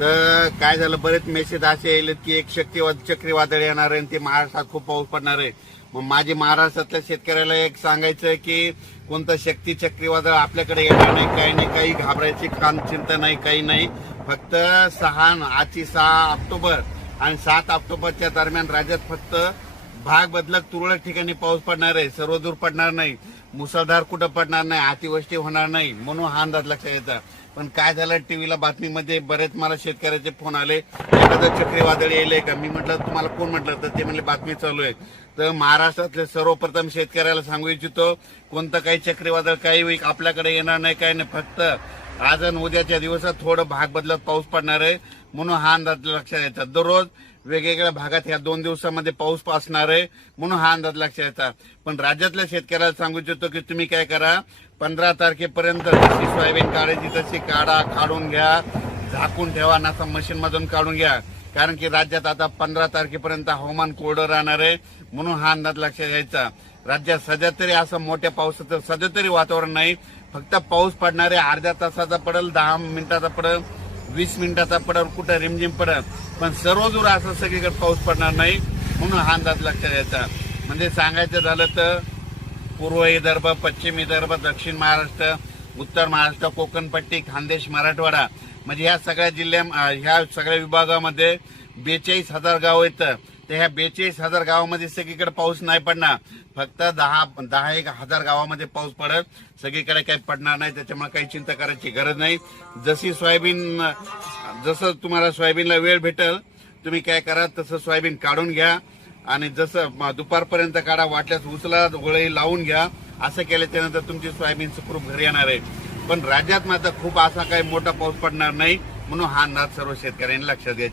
तर काय झालं बरेच मेसेज असे येलेत की एक शक्तीवाद चक्रीवादळ येणार आहे आणि ते महाराष्ट्रात खूप पाऊस पडणार आहे मग माझे महाराष्ट्रातल्या शेतकऱ्याला एक सांगायचं आहे की कोणतं शक्ती चक्रीवादळ आपल्याकडे येणार नाही काही नाही काही घाबरायची काम चिंता नाही काही नाही फक्त सहा आजची सहा ऑक्टोबर आणि सात ऑक्टोबरच्या दरम्यान राज्यात फक्त भाग बदलत तुरळक ठिकाणी पाऊस पडणार आहे सर्वदूर पडणार नाही मुसळधार कुठं पडणार नाही अतिवृष्टी होणार नाही म्हणून हा अंदाज लक्षात येतं पण काय झालं टीव्हीला बातमीमध्ये बरेच मला शेतकऱ्याचे फोन आले एखादं चक्रीवादळ येईल का मी म्हटलं तुम्हाला कोण म्हटलं तर ते म्हणले बातमी चालू आहे तर महाराष्ट्रातले सर्वप्रथम शेतकऱ्याला सांगू इच्छितो कोणतं काही चक्रीवादळ काही होईल आपल्याकडे येणार नाही काही नाही फक्त आज आणि उद्याच्या दिवसात थोडं भाग बदलत पाऊस पडणार आहे म्हणून हा अंदाज लक्षात येतात दररोज वेगवेगळ्या भागात ह्या दोन दिवसामध्ये पाऊस पासणार आहे म्हणून हा अंदाज लक्षात येतात पण राज्यातल्या शेतकऱ्याला सांगू इच्छितो की तुम्ही काय करा पंधरा तारखेपर्यंत जशी सोयाबीन काढायची तशी काढा काढून घ्या झाकून ठेवा नासा मशीन मधून काढून घ्या कारण की राज्यात आता पंधरा तारखेपर्यंत हवामान कोरडं राहणार आहे म्हणून हा अंदाज लक्षात घ्यायचा राज्यात सध्या तरी असं मोठ्या पावसाचं सध्या तरी वातावरण नाही फक्त पाऊस पडणारे अर्ध्या तासाचा पडेल दहा मिनिटाचा पडेल वीस मिनिटाचा पडेल कुठं रिमझिम पडेल पण सर्वजूर असं सगळीकडे पाऊस पडणार नाही म्हणून हा अंदाज लक्षात यायचा म्हणजे सांगायचं झालं तर पूर्व विदर्भ पश्चिम विदर्भ दक्षिण महाराष्ट्र उत्तर महाराष्ट्र कोकणपट्टी खानदेश मराठवाडा म्हणजे ह्या सगळ्या जिल्ह्या ह्या सगळ्या विभागामध्ये बेचाळीस हजार गाव येतं तर ह्या बेचाळीस हजार गावामध्ये सगळीकडे पाऊस नाही पडणार फक्त दहा दहा एक हजार गावामध्ये पाऊस पडत सगळीकडे काही पडणार नाही त्याच्यामुळे काही चिंता करायची गरज नाही जशी सोयाबीन जसं तुम्हाला सोयाबीनला वेळ भेटेल तुम्ही काय करा तसं सोयाबीन काढून घ्या आणि जसं दुपारपर्यंत काढा वाटल्यास उचला गोळी लावून घ्या असं केल्याच्या त्यानंतर तुमची सोयाबीन सुखरूप घरी येणार आहे पण राज्यात मात्र खूप असा काही मोठा पाऊस पडणार नाही म्हणून हा अंदाज सर्व शेतकऱ्यांनी लक्षात घ्या